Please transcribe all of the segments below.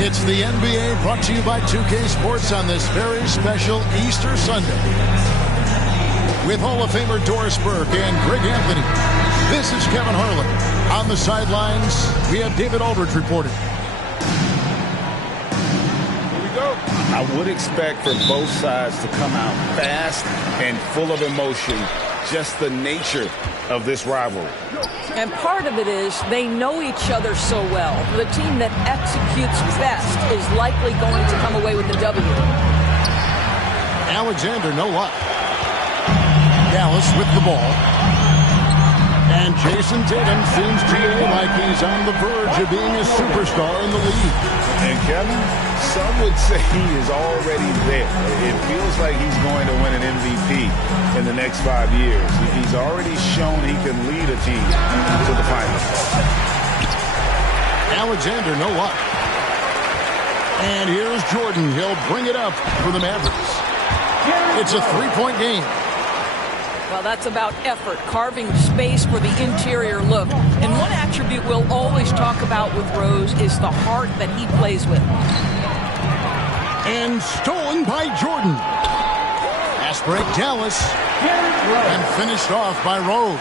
It's the NBA brought to you by 2K Sports on this very special Easter Sunday. With Hall of Famer Doris Burke and Greg Anthony, this is Kevin Harlan. On the sidelines, we have David Aldridge reporting. Here we go. I would expect for both sides to come out fast and full of emotion, just the nature of this rivalry. And part of it is they know each other so well. The team that executes best is likely going to come away with the W. Alexander, no luck. Dallas with the ball. And Jason Tatum seems to me like he's on the verge of being a superstar in the league. And Kevin, some would say he is already there. It feels like he's going to win an MVP in the next 5 years. He's already shown he can lead a team to the finals. Alexander, no luck. And here's Jordan. He'll bring it up for the Mavericks. It's a three-point game. Well, that's about effort, carving space for the interior look. And one attribute we'll always talk about with Rose is the heart that he plays with. And stolen by Jordan. Pass break, Dallas. And finished off by Rose.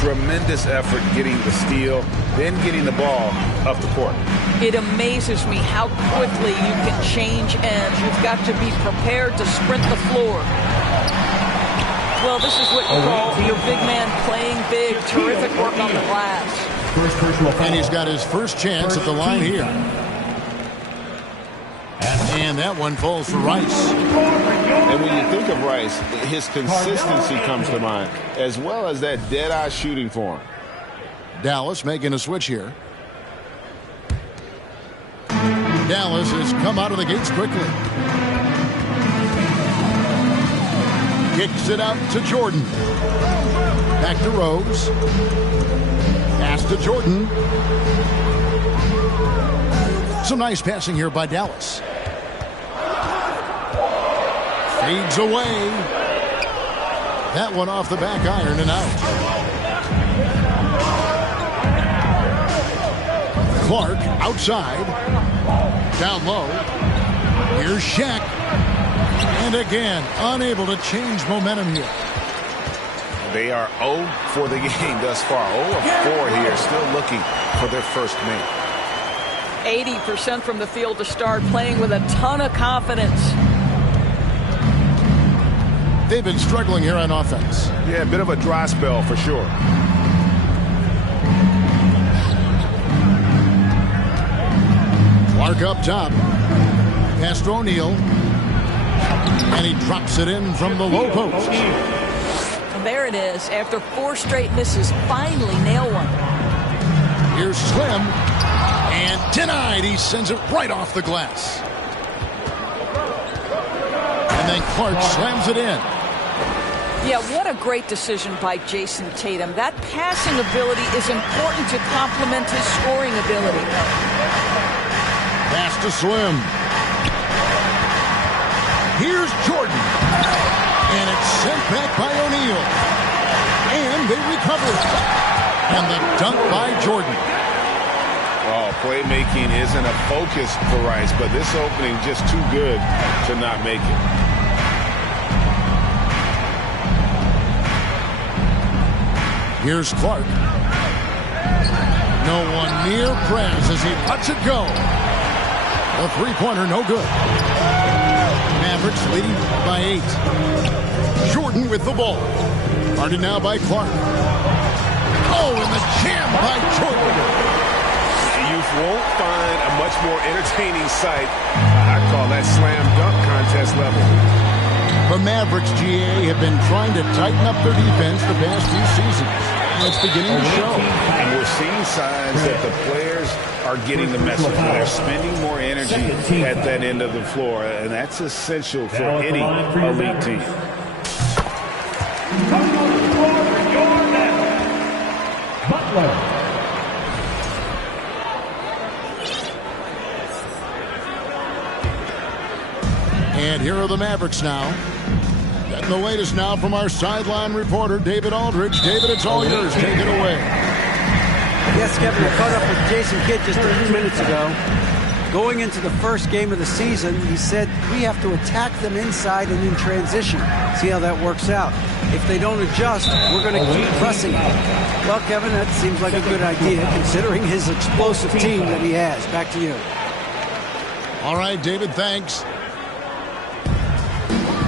Tremendous effort getting the steal, then getting the ball up the court. It amazes me how quickly you can change ends. You've got to be prepared to sprint the floor. Well, this is what you call your big man playing big. Terrific work on the glass. And he's got his first chance at the line here. And that one falls for Rice. And when you think of Rice, his consistency comes to mind, as well as that dead-eye shooting form. Dallas making a switch here. Dallas has come out of the gates quickly. Kicks it out to Jordan. Back to Rose. Pass to Jordan. Some nice passing here by Dallas. Fades away. That one off the back iron and out. Clark outside. Down low. Here's Shaq. And again, unable to change momentum here. They are 0 for the game thus far. 0 of 4 here, still looking for their first make. 80% from the field to start, playing with a ton of confidence. They've been struggling here on offense. Yeah, a bit of a dry spell for sure. Clark up top. Pass to O'Neal. And he drops it in from the low post. And there it is. After 4 straight misses, finally nail one. Here's Slim. And denied. He sends it right off the glass. And then Clark slams it in. Yeah, what a great decision by Jason Tatum. That passing ability is important to complement his scoring ability. Pass to Slim. Here's Jordan. And it's sent back by O'Neal. And they recover it. And the dunk by Jordan. Oh, playmaking isn't a focus for Rice, but this opening just too good to not make it. Here's Clark. No one near Prez as he lets it go. A three-pointer, no good. Mavericks leading by 8. Jordan with the ball. Guarded now by Clark. Oh, and the jam by Jordan. You won't find a much more entertaining sight. I call that slam dunk contest level. The Mavericks, GA, have been trying to tighten up their defense the past few seasons. And it's beginning to show. And we're seeing signs that the players are getting the message. They're spending more energy at that end of the floor, and that's essential for any elite team. Butler. And here are the Mavericks now. Getting the latest now from our sideline reporter, David Aldridge. David, it's all yours. Take it away. Yes, Kevin, I caught up with Jason Kidd just a few minutes ago. Going into the first game of the season, he said, we have to attack them inside and in transition. See how that works out. If they don't adjust, we're going to keep pressing them. Well, Kevin, that seems like a good idea considering his explosive team that he has. Back to you. All right, David, thanks.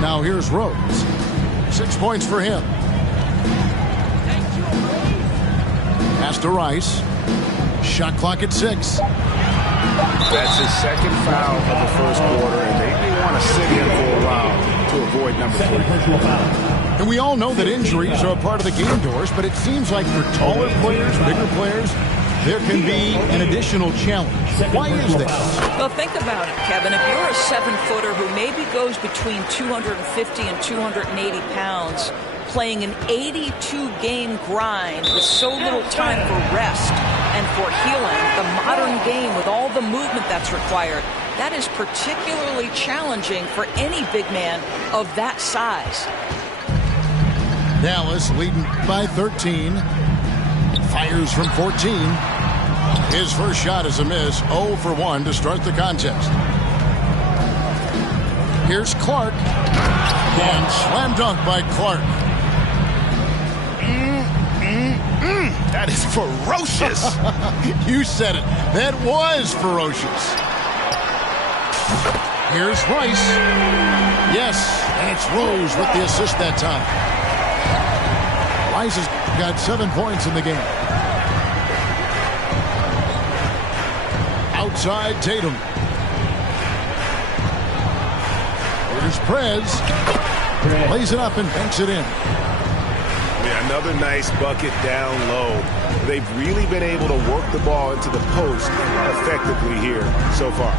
Now here's Rhodes. 6 points for him. Pass to Rice. Shot clock at 6. That's his second foul of the first quarter, and they may want to sit him for a while to avoid number 3. And we all know that injuries are a part of the game, Doris, but it seems like for taller players, bigger players, there can be an additional challenge. Why is that? Well, think about it, Kevin. If you're a 7-footer who maybe goes between 250 and 280 pounds, playing an 82-game grind with so little time for rest and for healing, the modern game with all the movement that's required, that is particularly challenging for any big man of that size. Dallas leading by 13. Fires from 14. His first shot is a miss. 0 for 1 to start the contest. Here's Clark. And slam dunk by Clark. That is ferocious. You said it. That was ferocious. Here's Rice. Yes, and it's Rose with the assist that time. Rice has got 7 points in the game. Outside Tatum. Here's Prez. Lays it up and banks it in. Yeah, another nice bucket down low. They've really been able to work the ball into the post effectively here so far.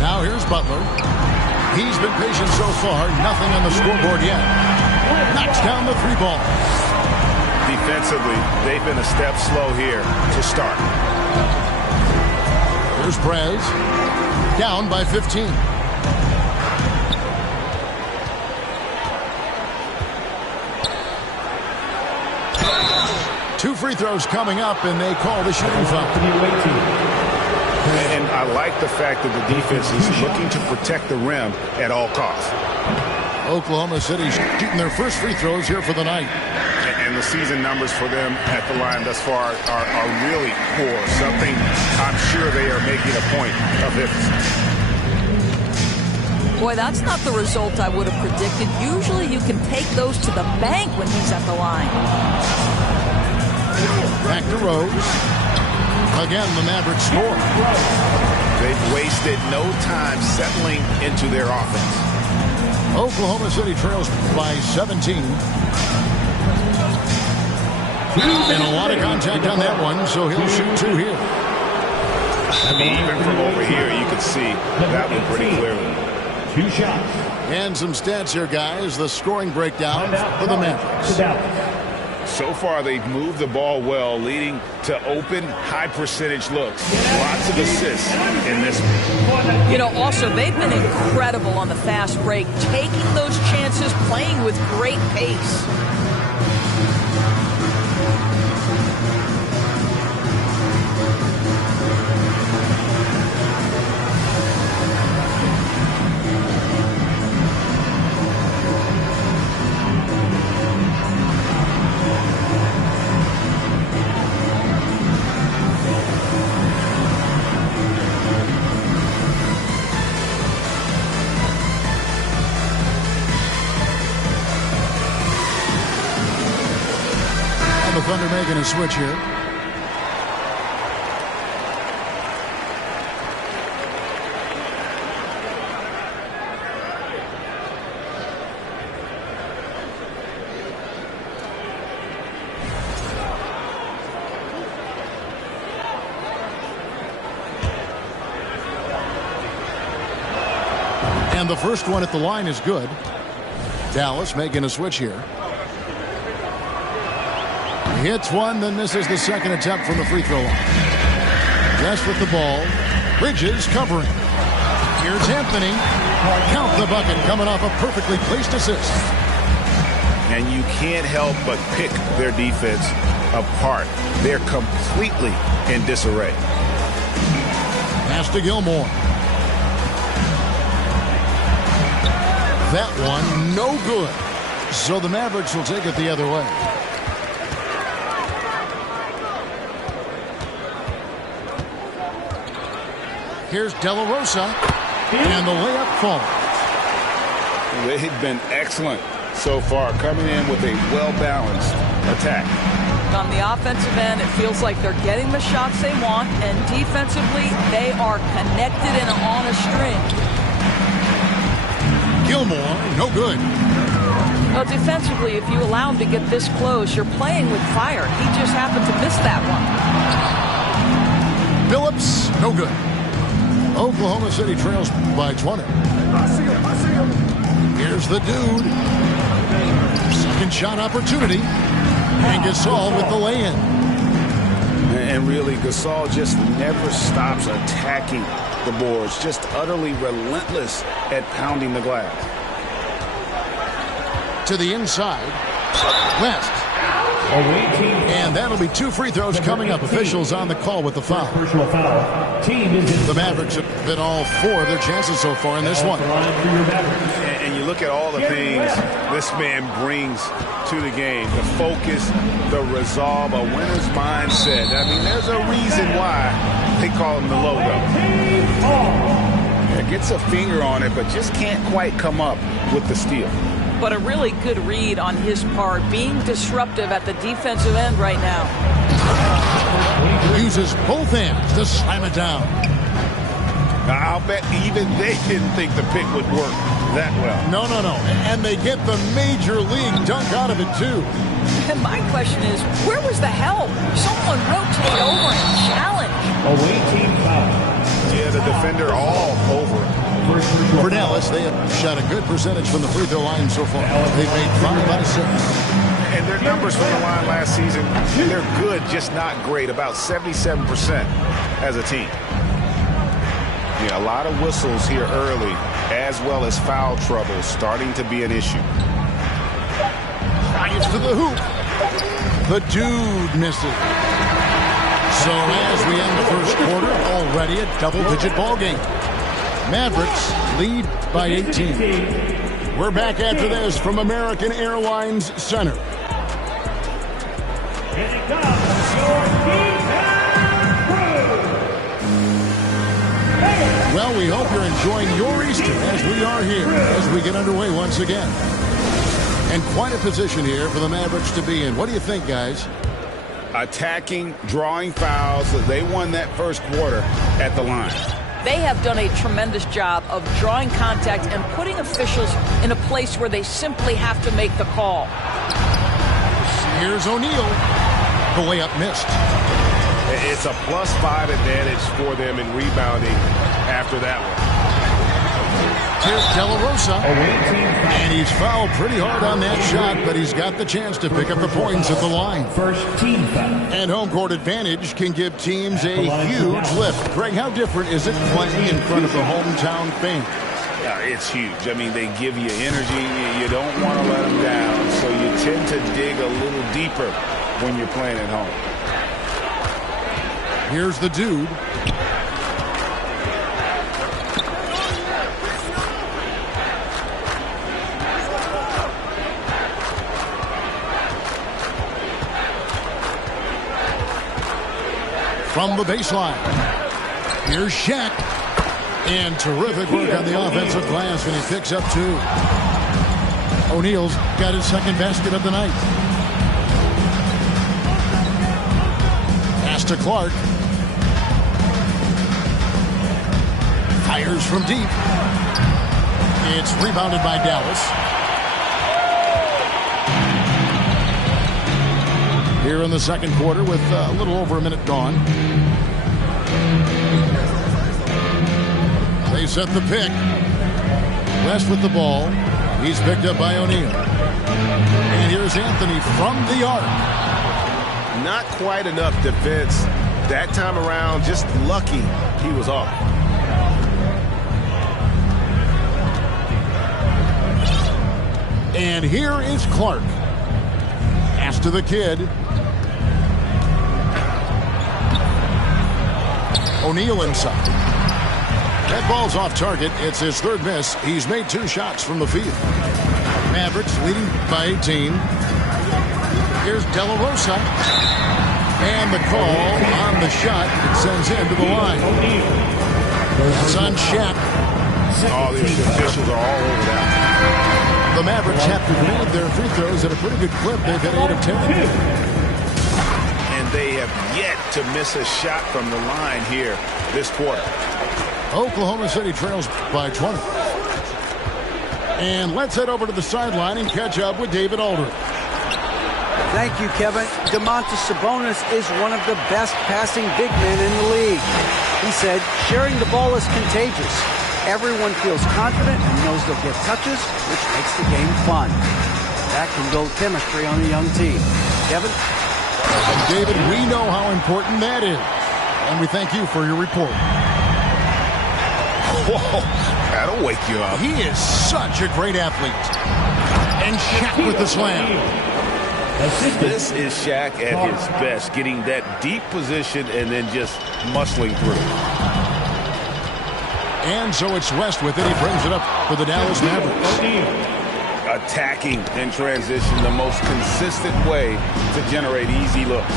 Now here's Butler. He's been patient so far. Nothing on the scoreboard yet. Knocks down the 3-ball. Defensively, they've been a step slow here to start. Here's Prez. Down by 15. Two free throws coming up, and they call the shooting foul. And I like the fact that the defense is looking to protect the rim at all costs. Oklahoma City shooting their first free throws here for the night. And the season numbers for them at the line thus far are really poor. Something I'm sure they are making a point of emphasis. Boy, that's not the result I would have predicted. Usually you can take those to the bank when he's at the line. Back to Rose. Again, the Mavericks score. They've wasted no time settling into their offense. Oklahoma City trails by 17. And a lot of contact on that one, so he'll shoot 2 here. Even from over here, you can see that one pretty clearly. 2 shots. And some stats here, guys. The scoring breakdown for the Mavericks. So far, they've moved the ball well, leading to open, high-percentage looks. Lots of assists in this one. You know, also, they've been incredible on the fast break, taking those chances, playing with great pace. The Thunder making a switch here. And the first one at the line is good. Dallas making a switch here. Hits one, then misses the second attempt from the free throw line. West with the ball. Bridges covering. Here's Anthony. Count the bucket, coming off a perfectly placed assist. And you can't help but pick their defense apart. They're completely in disarray. Pass to Gilmore. That one, no good. So the Mavericks will take it the other way. Here's De La Rosa, and the layup falls. They've been excellent so far, coming in with a well-balanced attack. On the offensive end, it feels like they're getting the shots they want, and defensively, they are connected and on a string. Gilmore, no good. Well, defensively, if you allow him to get this close, you're playing with fire. He just happened to miss that one. Phillips, no good. Oklahoma City trails by 20. Here's the dude. Second shot opportunity. And Gasol with the lay-in. And really, Gasol just never stops attacking the boards. Just utterly relentless at pounding the glass. To the inside. West. And that'll be 2 free throws coming up. Officials on the call with the foul. The Mavericks have been all 4 of their chances so far in this one. And you look at all the things this man brings to the game. The focus, the resolve, a winner's mindset. I mean, there's a reason why they call him the logo. Gets a finger on it, but just can't quite come up with the steal. But a really good read on his part, being disruptive at the defensive end right now. Uses both hands to slam it down. I'll bet even they didn't think the pick would work that well. No. And they get the major league dunk out of it, too. And my question is, where was the help? Someone rotate over and challenge. Yeah, the defender all over it. For Dallas, they have shot a good percentage from the free throw line so far. They've made 5 out of 6. And their numbers from the line last season, they're good, just not great. About 77% as a team. Yeah, a lot of whistles here early, as well as foul trouble starting to be an issue. Drives to the hoop. The dude misses. So as we end the first quarter, already a double-digit ball game. Mavericks lead by 18. We're back after this from American Airlines Center. Well, we hope you're enjoying your Easter as we are here as we get underway once again. And quite a position here for the Mavericks to be in. What do you think, guys? Attacking, drawing fouls. They won that first quarter at the line. They have done a tremendous job of drawing contact and putting officials in a place where they simply have to make the call. Here's O'Neal. The layup missed. It's a +5 advantage for them in rebounding after that one. Here's De La Rosa. And he's fouled pretty hard on that shot, but he's got the chance to pick up the points at the line. First team foul. And home court advantage can give teams a huge lift. Greg, how different is it playing in front of the hometown fans? Yeah, it's huge. I mean, they give you energy. You don't want to let them down, so you tend to dig a little deeper when you're playing at home. Here's the dude. From the baseline. Here's Shaq. And terrific work on the offensive glass, and he picks up 2. O'Neal's got his second basket of the night. Pass to Clark. Fires from deep. It's rebounded by Dallas. Here in the second quarter with a little over a minute gone. They set the pick. West with the ball. He's picked up by O'Neal. And here's Anthony from the arc. Not quite enough defense that time around. Just lucky he was off. And here is Clark. Pass to the kid. O'Neal inside. That ball's off target. It's his third miss. He's made 2 shots from the field. Mavericks leading by 18. Here's De La Rosa. And the call on the shot sends him to the line. That's on Shaq. Oh, the officials are all over that. The Mavericks have to made their free throws at a pretty good clip. They've hit 8 of 10. And they have yet to miss a shot from the line here this quarter. Oklahoma City trails by 20. And let's head over to the sideline and catch up with David Aldridge. Thank you, Kevin. Domantas Sabonis is one of the best passing big men in the league. He said, sharing the ball is contagious. Everyone feels confident and knows they'll get touches, which makes the game fun. That can build chemistry on a young team. Kevin? And David, we know how important that is. And we thank you for your report. Whoa, that'll wake you up. He is such a great athlete. And Shaq with the slam. This is Shaq at his best, getting that deep position and then just muscling through. And so it's West with it. He brings it up for the Dallas Mavericks. Attacking in transition, the most consistent way to generate easy looks.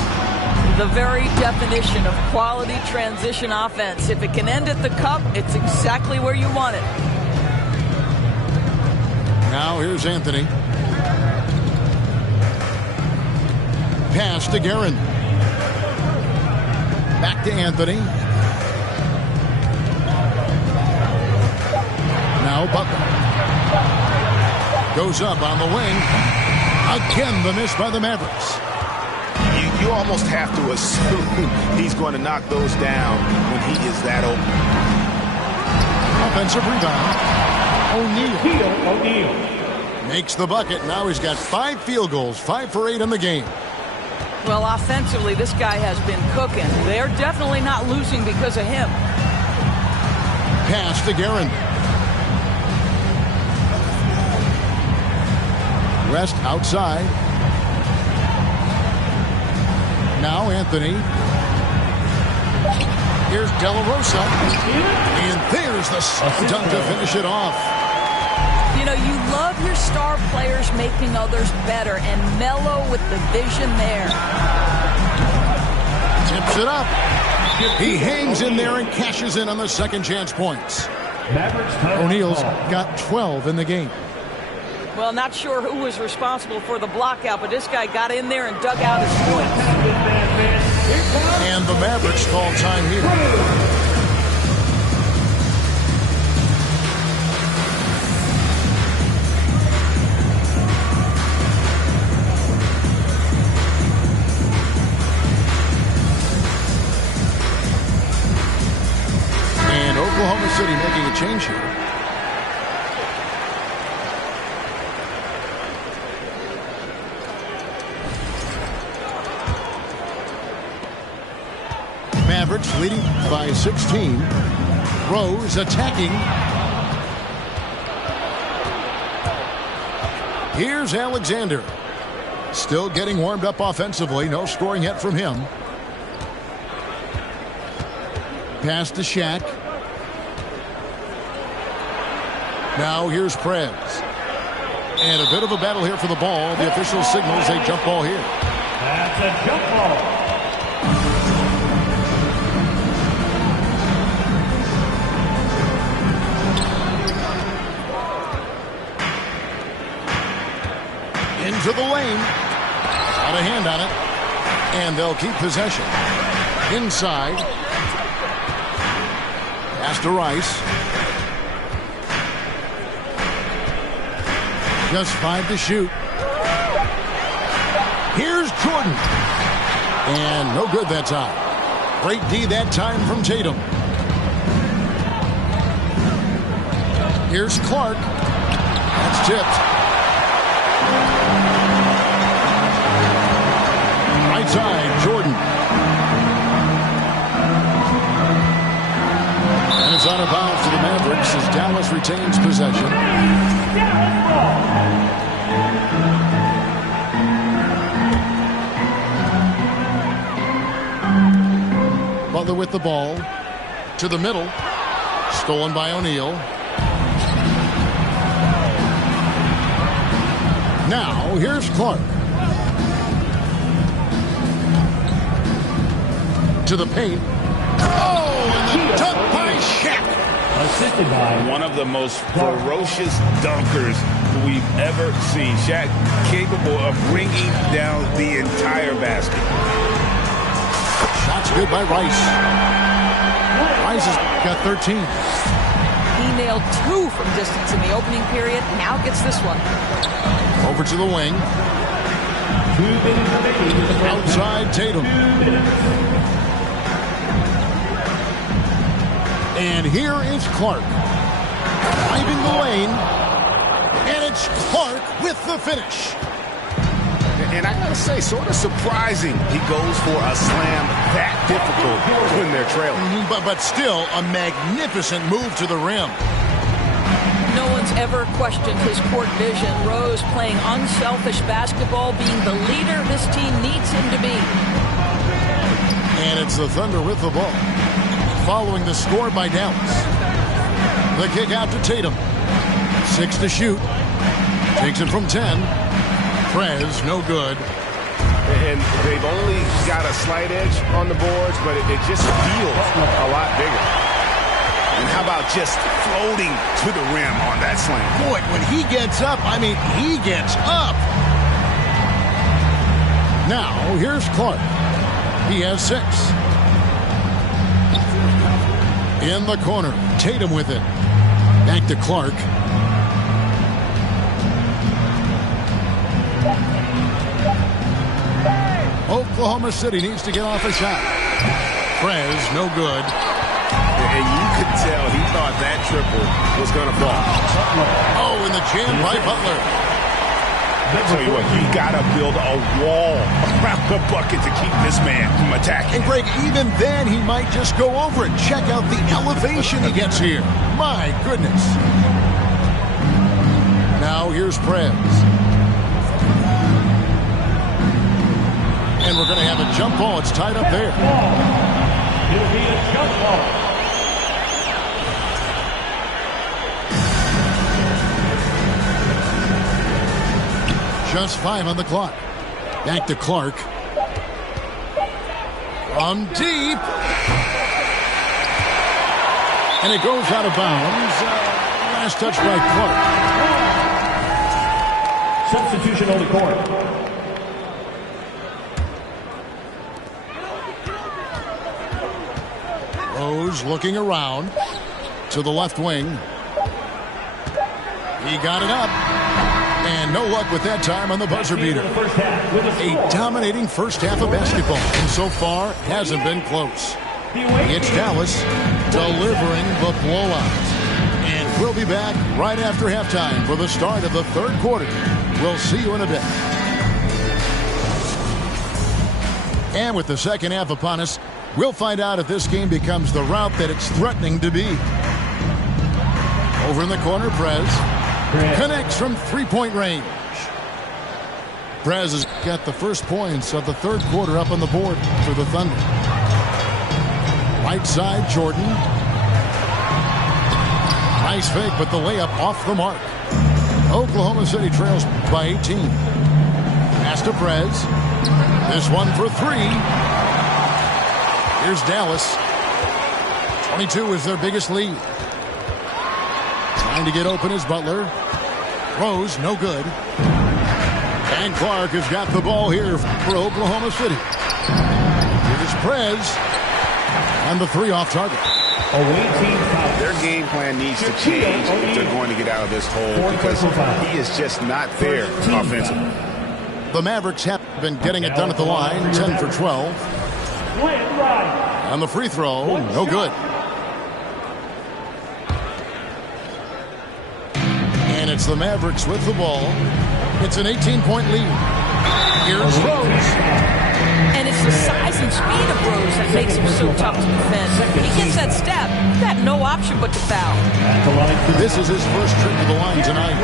The very definition of quality transition offense. If it can end at the cup, it's exactly where you want it. Now here's Anthony. Pass to Guerin. Back to Anthony. Now Butler. Goes up on the wing. Again, the miss by the Mavericks. You almost have to assume he's going to knock those down when he is that open. Offensive rebound. O'Neal makes the bucket. Now he's got 5 field goals, 5 for 8 in the game. Well, offensively, this guy has been cooking. They're definitely not losing because of him. Pass to Guerin. West outside. Now Anthony. Here's De La Rosa. And there's the slam dunk to finish it off. You know, you love your star players making others better, and Melo with the vision there. Tips it up. He hangs in there and cashes in on the second chance points. O'Neal's got 12 in the game. Well, not sure who was responsible for the blockout, but this guy got in there and dug out his points. And the Mavericks call time here. And Oklahoma City making a change here. Mavericks leading by 16. Rose attacking. Here's Alexander. Still getting warmed up offensively. No scoring yet from him. Pass to Shaq. Now here's Prez. And a bit of a battle here for the ball. The official signals a jump ball here. That's a jump ball. Into the lane. Got a hand on it. And they'll keep possession. Inside. Pass to Rice. Just 5 to shoot. Here's Jordan. And no good that time. Great D that time from Tatum. Here's Clark. That's tipped. Right side, Jordan. And it's out of bounds to the Mavericks as Dallas retains possession. Butler with the ball. To the middle. Stolen by O'Neal. Now, here's Clark. To the paint. Oh, and the dunk by Shaq. Assisted by one of the most ferocious dunkers we've ever seen. Shaq capable of bringing down the entire basket. Shots good by Rice. Rice has got 13. He nailed 2 from distance in the opening period. Now gets this one. Over to the wing. 2 minutes remaining. Outside Tatum. And here is Clark. Driving the lane. And it's Clark with the finish. And I gotta say, sort of surprising he goes for a slam that difficult when they're trailing. But still, a magnificent move to the rim. No one's ever questioned his court vision. Rose playing unselfish basketball, being the leader this team needs him to be. And it's the Thunder with the ball. Following the score by Dallas. The kick out to Tatum. 6 to shoot. Takes it from 10. Prez, no good. And they've only got a slight edge on the boards, but it just feels a lot bigger. And how about just floating to the rim on that slam? Boy, when he gets up, I mean, he gets up. Now, here's Clark. He has 6. In the corner, Tatum with it. Back to Clark. Oklahoma City needs to get off a shot. Prez, no good. And you could tell he thought that triple was going to fall. Oh, and the jam by Butler. I'll tell you what, you got to build a wall around the bucket to keep this man from attacking. And Greg, even then, he might just go over it. Check out the elevation he gets here. My goodness. Now here's Prez. And we're going to have a jump ball. It's tied up there. It'll be a jump ball. Just 5 on the clock. Back to Clark. From deep. And it goes out of bounds. Last touch by Clark. Substitution on the court. Rose looking around to the left wing. He got it up. And no luck with that time on the buzzer beater. A dominating first half of basketball. And so far, hasn't been close. It's Dallas delivering the blowout. And we'll be back right after halftime for the start of the third quarter. We'll see you in a bit. And with the second half upon us, we'll find out if this game becomes the route that it's threatening to be. Over in the corner, Prez connects from three-point range. Prez has got the first points of the third quarter up on the board for the Thunder. Right side, Jordan. Nice fake, but the layup off the mark. Oklahoma City trails by 18. Pass to Prez. This one for 3. Here's Dallas. 22 is their biggest lead. Trying to get open is Butler. Rose, no good. And Clark has got the ball here for Oklahoma City. Here's Prez. And the 3 off target. Their game plan needs to change if they're going to get out of this hole because he is just not there offensively. The Mavericks have been getting it done at the line. 10 for 12. And the free throw, no good. And it's the Mavericks with the ball. It's an 18-point lead. Here's Rose. And it's the size and speed of Rose that makes him so tough to defend. He gets that step. He's got no option but to foul. This is his first trip to the line tonight.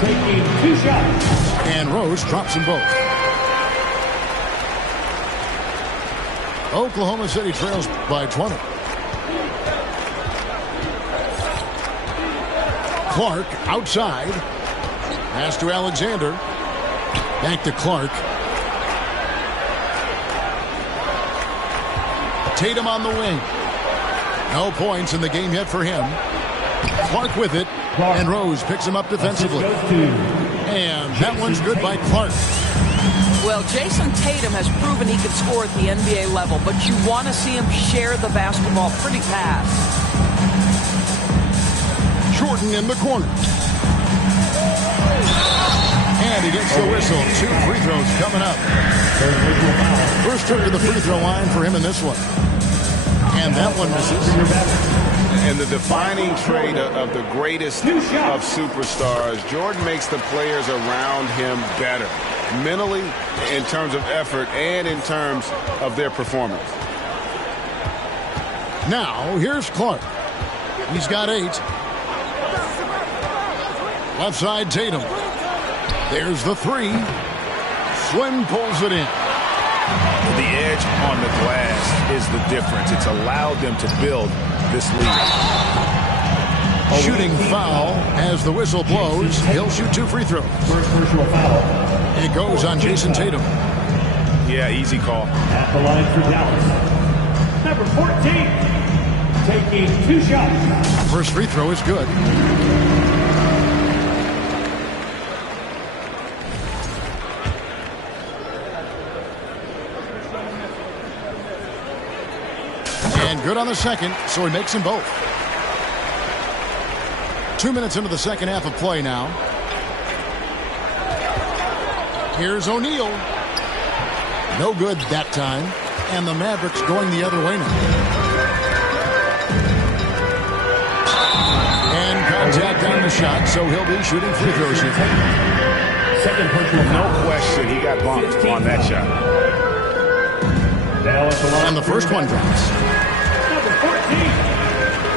Taking 2 shots. And Rose drops them both. Oklahoma City trails by 20. Clark outside. Pass to Alexander. Back to Clark. Tatum on the wing. No points in the game yet for him. Clark with it. And Rose picks him up defensively. And that one's good by Clark. Well, Jason Tatum has proven he can score at the NBA level, but you want to see him share the basketball pretty fast. Jordan in the corner. And he gets the whistle. 2 free throws coming up. First trip to the free throw line for him in this one. And that one misses. And the defining trait of the greatest of superstars, Jordan makes the players around him better. Mentally, in terms of effort, and in terms of their performance. Now, here's Clark. He's got 8. Left side, Tatum. There's the 3. Slim pulls it in. The edge on the glass is the difference. It's allowed them to build this lead. Shooting foul as the whistle blows. He'll shoot 2 free throws. First personal foul. It goes on Jason Tatum. Yeah, easy call. At the line for Dallas. Number 14. Taking 2 shots. First free throw is good. And good on the second, so he makes them both. 2 minutes into the second half of play now. Here's O'Neal. No good that time. And the Mavericks going the other way now. And contact on the shot, so he'll be shooting free throws here. Second personal foul. No question, he got bumped on that shot. Now at the line. And the first one drops. Number 14.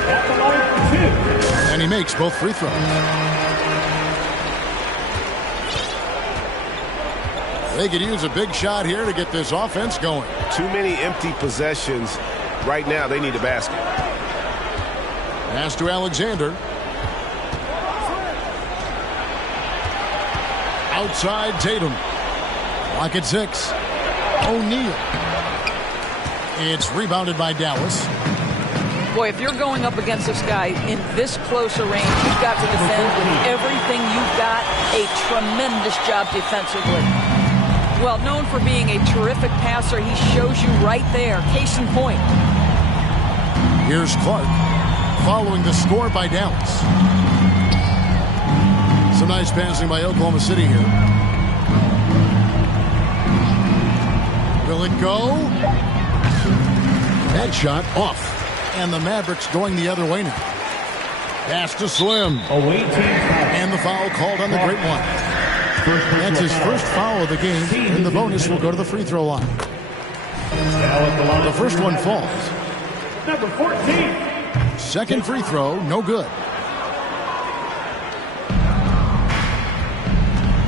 At the line for 2. And he makes both free throws. They could use a big shot here to get this offense going. Too many empty possessions. Right now, they need a basket. Pass to Alexander. Outside Tatum. Lock at 6. O'Neal. It's rebounded by Dallas. Boy, if you're going up against this guy in this close a range, you've got to defend with everything you've got. A tremendous job defensively. Well, known for being a terrific passer, he shows you right there. Case in point. Here's Clark, following the score by Dallas. Some nice passing by Oklahoma City here. Will it go? That shot off. And the Mavericks going the other way now. Pass to Slim. Away team foul. And the foul called on the great one. That's his first foul of the game, and the bonus will go to the free throw line. The first one falls. Number 14. Second free throw, no good.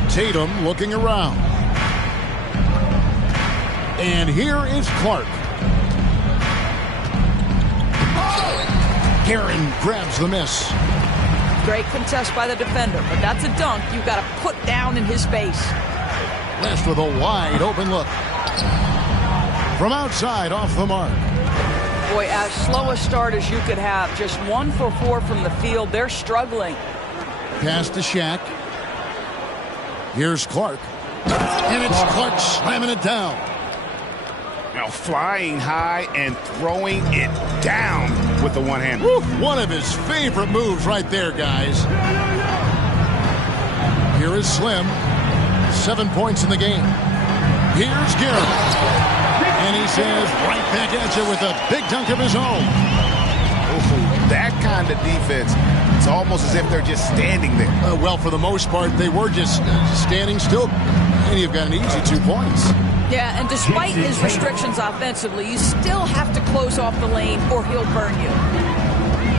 Tatum looking around. And here is Clark. Herring grabs the miss. Great contest by the defender, but that's a dunk you've got to put down in his face. West with a wide open look. From outside, off the mark. Boy, as slow a start as you could have. Just 1 for 4 from the field. They're struggling. Pass to Shaq. Here's Clark. And it's Clark slamming it down. Now flying high and throwing it down with the one-hander. One of his favorite moves right there, guys. Here is Slim. 7 points in the game. Here's Garrett. And he says right back at you with a big dunk of his own. That kind of defense, it's almost as if they're just standing there. Well, for the most part, they were just standing still. And you've got an easy 2 points. Yeah, and despite his restrictions offensively, you still have to close off the lane or he'll burn you.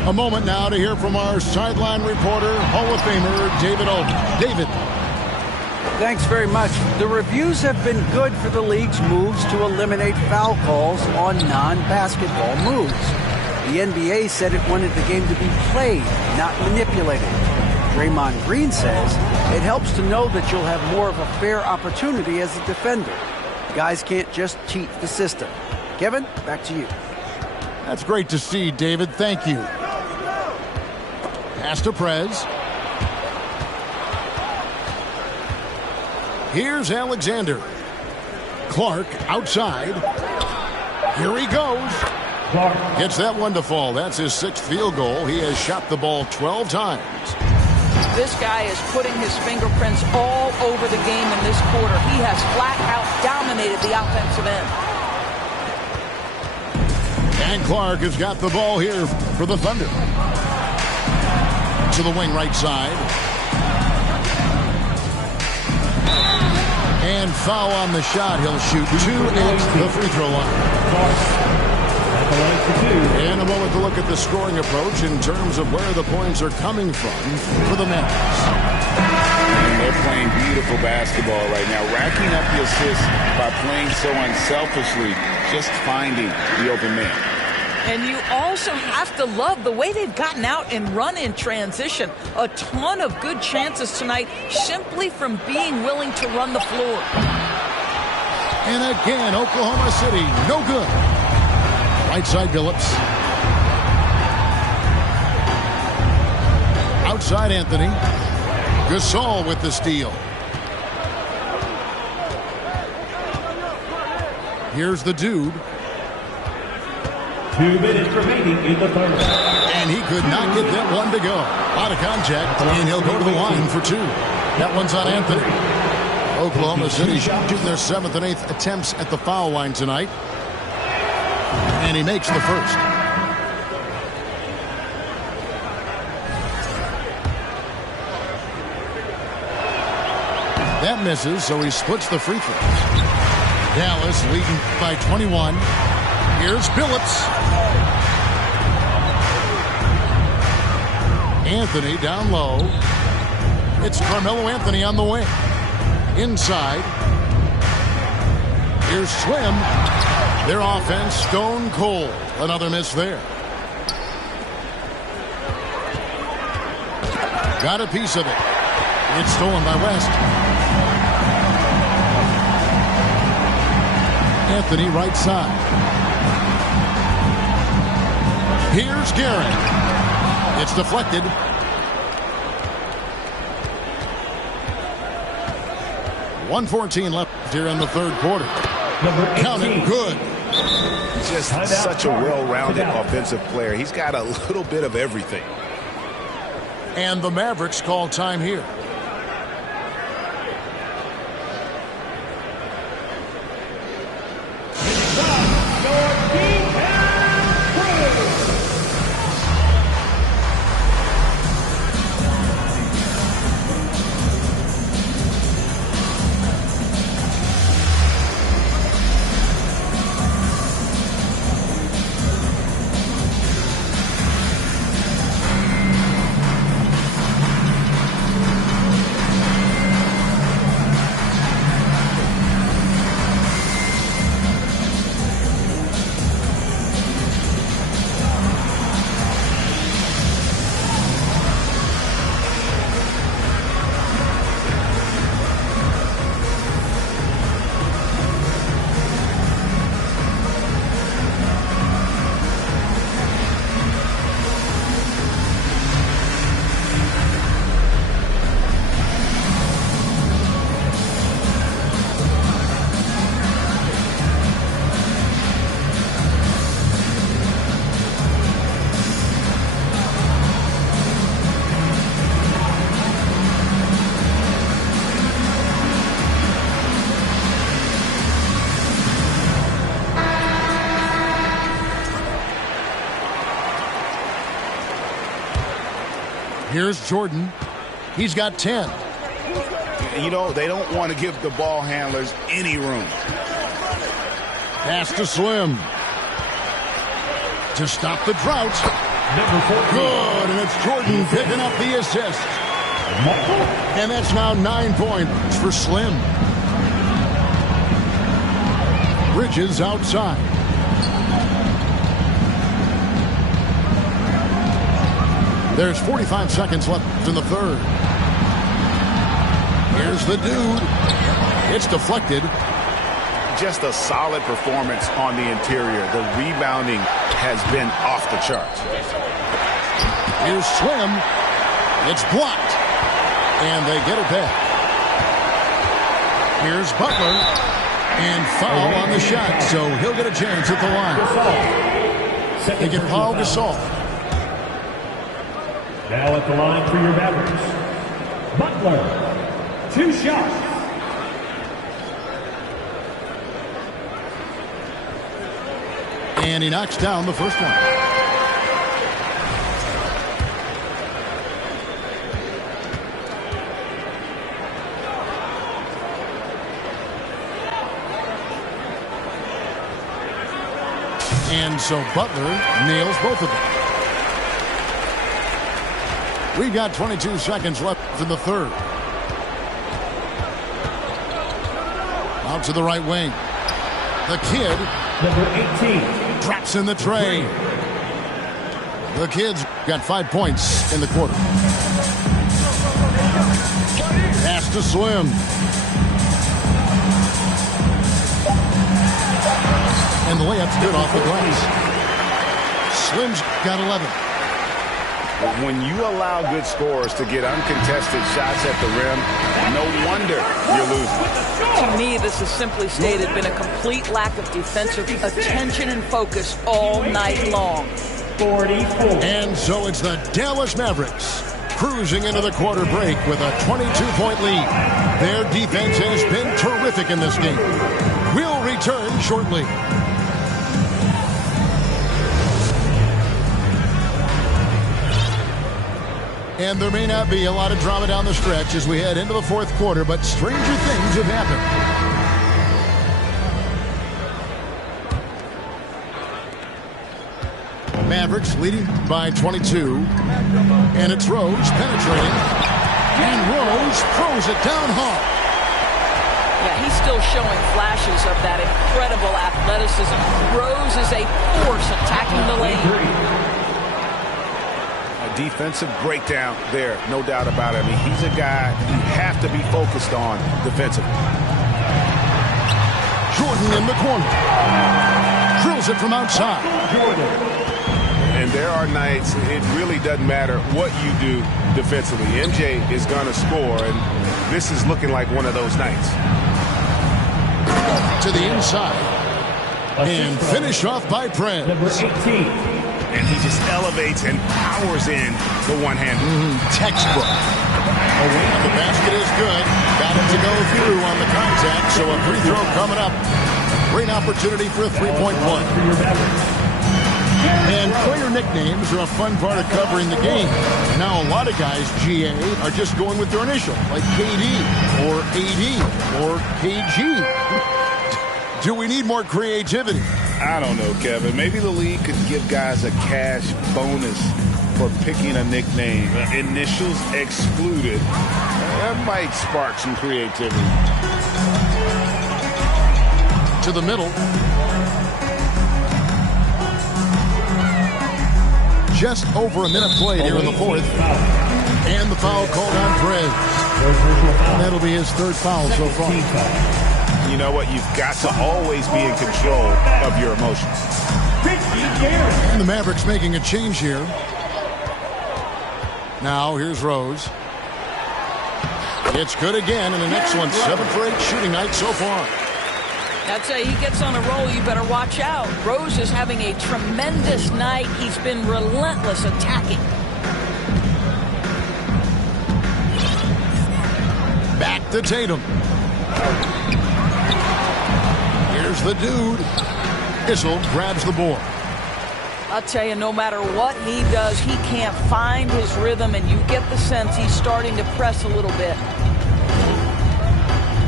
A moment now to hear from our sideline reporter, Hall of Famer, David Olden. David. Thanks very much. The reviews have been good for the league's moves to eliminate foul calls on non-basketball moves. The NBA said it wanted the game to be played, not manipulated. Draymond Green says it helps to know that you'll have more of a fair opportunity as a defender. Guys can't just cheat the system. Kevin, back to you. That's great to see, David. Thank you. Pass to Prez. Here's Alexander. Clark outside. Here he goes. Gets that one to fall. That's his 6th field goal. He has shot the ball 12 times. This guy is putting his fingerprints all over the game in this quarter. He has flat out dominated the offensive end. And Clark has got the ball here for the Thunder. To the wing right side. And foul on the shot. He'll shoot 2 at the free throw line. In a moment to look at the scoring approach in terms of where the points are coming from for the Mavericks. And they're playing beautiful basketball right now, racking up the assists by playing so unselfishly, just finding the open man. And you also have to love the way they've gotten out and run in transition. A ton of good chances tonight simply from being willing to run the floor. And again, Oklahoma City, no good. Right side, Billups. Outside, Anthony. Gasol with the steal. Here's the dude. 2 minutes remaining in the third. And he could not get that one to go. Out of contact, and he'll go to the line for 2. That one's on Anthony. Oklahoma City shooting their 7th and 8th attempts at the foul line tonight. And he makes the first. That misses, so he splits the free throws. Dallas leading by 21. Here's Billups. Anthony down low. It's Carmelo Anthony on the wing. Inside. Here's Slim. Their offense stone cold. Another miss there. Got a piece of it. It's stolen by West. Anthony right side. Here's Garrett. It's deflected. .114 left here in the third quarter. Count it good. He's just such a well-rounded offensive player. He's got a little bit of everything. And the Mavericks call time here. Here's Jordan. He's got 10. You know, they don't want to give the ball handlers any room. Pass to Slim. To stop the drought. Good, and it's Jordan picking up the assist. And that's now 9 points for Slim. Bridges outside. There's 45 seconds left in the third. Here's the dude. It's deflected. Just a solid performance on the interior. The rebounding has been off the charts. Here's Slim. It's blocked. And they get it back. Here's Butler. And foul on the shot. So he'll get a chance at the line. They get Paul Gasol. Now at the line for your Mavericks, Butler, 2 shots. And he knocks down the first one. And so Butler nails both of them. We've got 22 seconds left in the third. Out to the right wing. The kid. Number 18. Drops in the tray. The Kid's got 5 points in the quarter. Pass to Slim. And the layup's good off the glass. Slim's got 11. When you allow good scorers to get uncontested shots at the rim, no wonder you're losing. To me, this has simply stated been a complete lack of defensive attention and focus all night long. 44. And so it's the Dallas Mavericks cruising into the quarter break with a 22-point lead. Their defense has been terrific in this game. We'll return shortly. And there may not be a lot of drama down the stretch as we head into the fourth quarter, but stranger things have happened. Mavericks leading by 22. And it's Rose penetrating. And Rose throws it down hard. Yeah, he's still showing flashes of that incredible athleticism. Rose is a force attacking the lane. Defensive breakdown there, no doubt about it. I mean, he's a guy you have to be focused on defensively. Jordan in the corner. Drills it from outside. And there are nights it really doesn't matter what you do defensively. MJ is going to score, and this is looking like one of those nights. To the inside. And finish off by Prince. Number 18. And he just elevates and powers in the one-hander. Textbook. And the basket is good. Got it to go through on the contact, so a free throw coming up. Great opportunity for a three-point play. And player nicknames are a fun part of covering the game. Now a lot of guys, GA, are just going with their initial, like KD or AD or KG. Do we need more creativity? I don't know, Kevin. Maybe the league could give guys a cash bonus for picking a nickname. Initials excluded. That might spark some creativity. To the middle. Just over a minute played here in the fourth. And the foul called on Perez. That'll be his third foul so far. You know what? You've got to always be in control of your emotions. And the Mavericks making a change here. Now here's Rose. It's good again, and an excellent 7 for 8 shooting night so far. I'd say he gets on a roll, you better watch out. Rose is having a tremendous night. He's been relentless attacking. Back to Tatum. Here's the dude. Issel grabs the board. I'll tell you, no matter what he does, he can't find his rhythm, and you get the sense he's starting to press a little bit.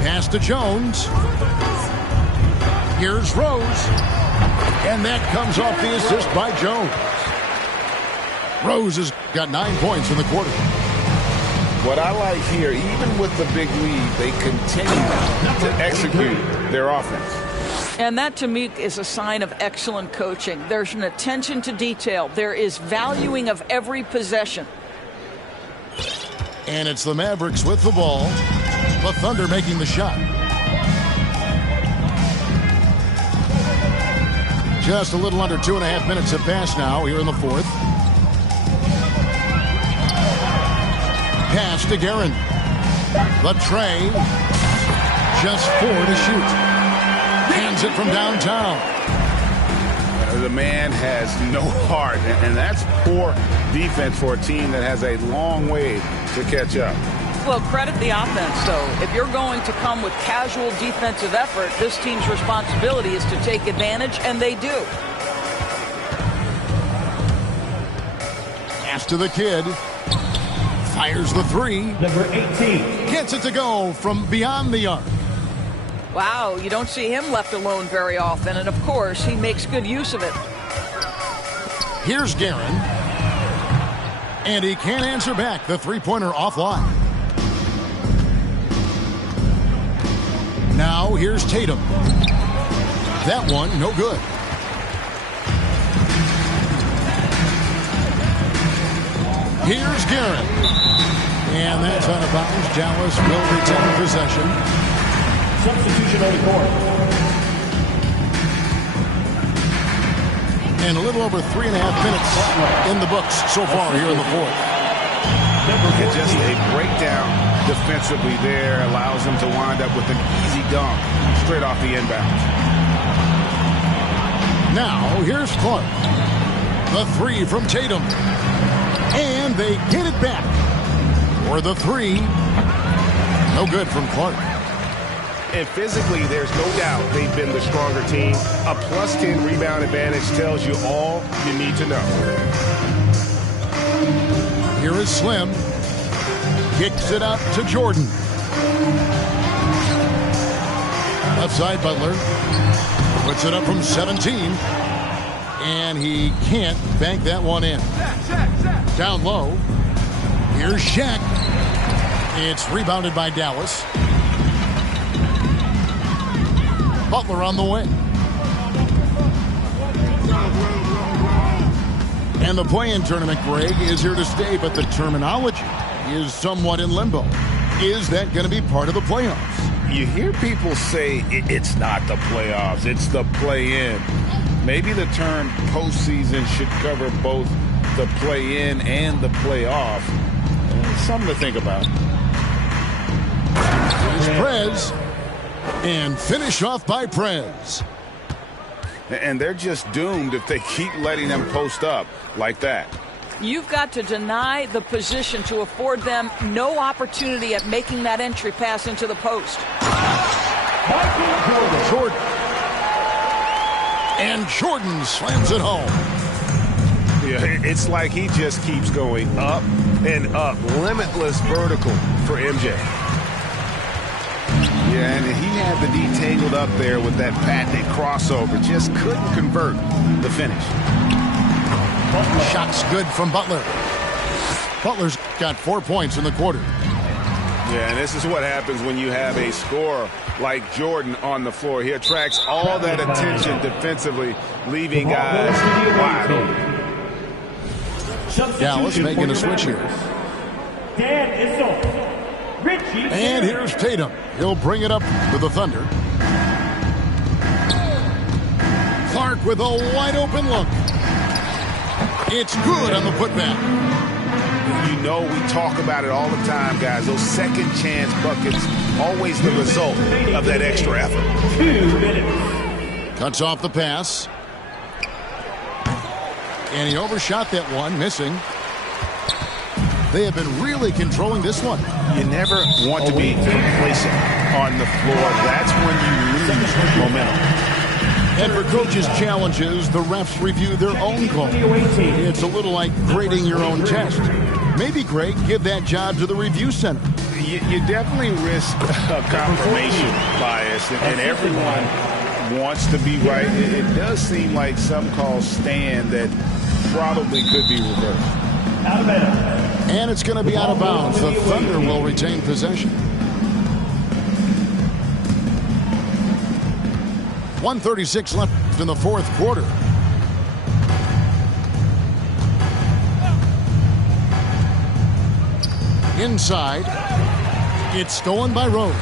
Pass to Jones. Here's Rose. And that comes off the assist by Jones. Rose has got 9 points in the quarter. What I like here, even with the big lead, they continue to execute their offense. And that, to me, is a sign of excellent coaching. There's an attention to detail. There is valuing of every possession. And it's the Mavericks with the ball. The Thunder making the shot. Just a little under 2.5 minutes have passed now here in the fourth. Pass to Guerin. The tray. Just 4 to shoot. Hands it from downtown. The man has no heart, and that's poor defense for a team that has a long way to catch up. Well, credit the offense, though. If you're going to come with casual defensive effort, this team's responsibility is to take advantage, and they do. Pass to the kid. Fires the three. Number 18. Gets it to go from beyond the arc. Wow, you don't see him left alone very often, and of course, he makes good use of it. Here's Guerin. And he can't answer back. The three-pointer offline. Now here's Tatum. That one, no good. Here's Guerin. And that's out of bounds. Dallas will retain possession. Substitution on the court. And a little over 3.5 minutes in the books so far here in the fourth. Look at just a breakdown defensively there. Allows him to wind up with an easy dunk straight off the inbound. Now, here's Clark. The three from Tatum. And they get it back. For the three. No good from Clark. And physically, there's no doubt they've been the stronger team. A plus 10 rebound advantage tells you all you need to know. Here is Slim. Kicks it out to Jordan. Left side, Butler. Puts it up from 17. And he can't bank that one in. Down low. Here's Shaq. It's rebounded by Dallas. Butler on the wing. And the play-in tournament, Greg, is here to stay, but the terminology is somewhat in limbo. Is that going to be part of the playoffs? You hear people say it's not the playoffs, it's the play-in. Maybe the term postseason should cover both the play-in and the playoff. Something to think about. Here's Prez. And finish off by Prez. And they're just doomed if they keep letting them post up like that. You've got to deny the position to afford them no opportunity at making that entry pass into the post. Jordan. And Jordan slams it home. Yeah, it's like he just keeps going up and up. Limitless vertical for MJ. Yeah, and he had the D tangled up there with that patented crossover. Just couldn't convert the finish. Shot's good from Butler. Butler's got 4 points in the quarter. Yeah, and this is what happens when you have a scorer like Jordan on the floor. He attracts all that attention defensively, leaving guys wide open. Dallas making a switch here. And here's Tatum. He'll bring it up to the Thunder. Clark with a wide open look. It's good on the putback. You know we talk about it all the time, guys. Those second chance buckets, always the result of that extra effort. 2 minutes. Cuts off the pass. And he overshot that one, missing. They have been really controlling this one. You never want to be complacent on the floor. That's when you lose momentum. And for coaches' challenges, the refs review their own call. It's a little like grading your own test. Maybe, Greg, give that job to the review center. You definitely risk a confirmation bias, and everyone wants to be right. It does seem like some calls stand that probably could be reversed. Out of bounds. And it's going to be out of bounds. The Thunder will retain possession. 1:36 left in the fourth quarter. Inside. It's stolen by Rose.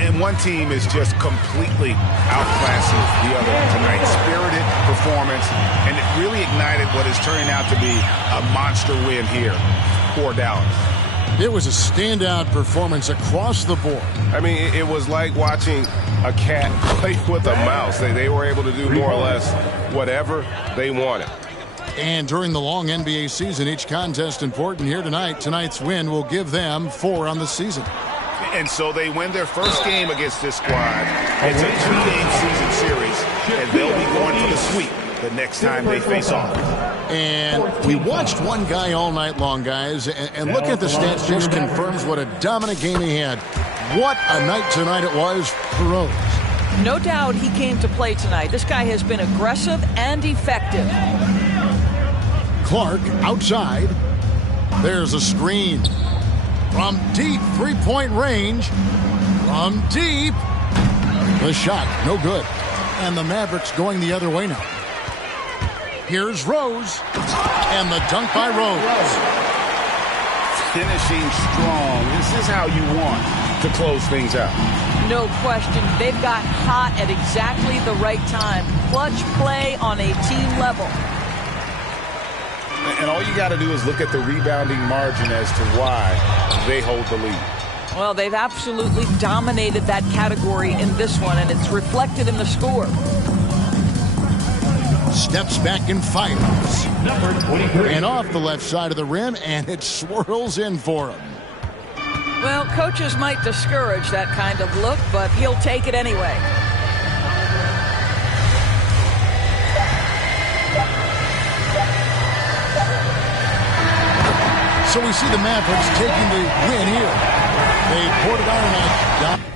And one team is just completely outclassing the other tonight. Spirited performance, and it really ignited what is turning out to be a monster win here for Dallas. It was a standout performance across the board. I mean, it was like watching a cat play with a mouse. They were able to do more or less whatever they wanted. And during the long NBA season, each contest important here tonight. Tonight's win will give them 4 on the season. And so they win their first game against this squad. It's a 2-game season series, and they'll be going for the sweep the next time they face off. And we watched one guy all night long, guys, and looking at the stats just confirms what a dominant game he had. What a night tonight it was for Rose. No doubt he came to play tonight. This guy has been aggressive and effective. Clark outside. There's a screen. From deep three-point range. From deep. The shot, no good. And the Mavericks going the other way now. Here's Rose. And the dunk by Rose. Finishing strong. This is how you want to close things out. No question. They've got hot at exactly the right time. Clutch play on a team level. And all you got to do is look at the rebounding margin as to why they hold the lead. Well, they've absolutely dominated that category in this one, and it's reflected in the score. Steps back and fires. And off the left side of the rim, and it swirls in for him. Well, coaches might discourage that kind of look, but he'll take it anyway. So we see the Mavericks taking the win here. They poured it on a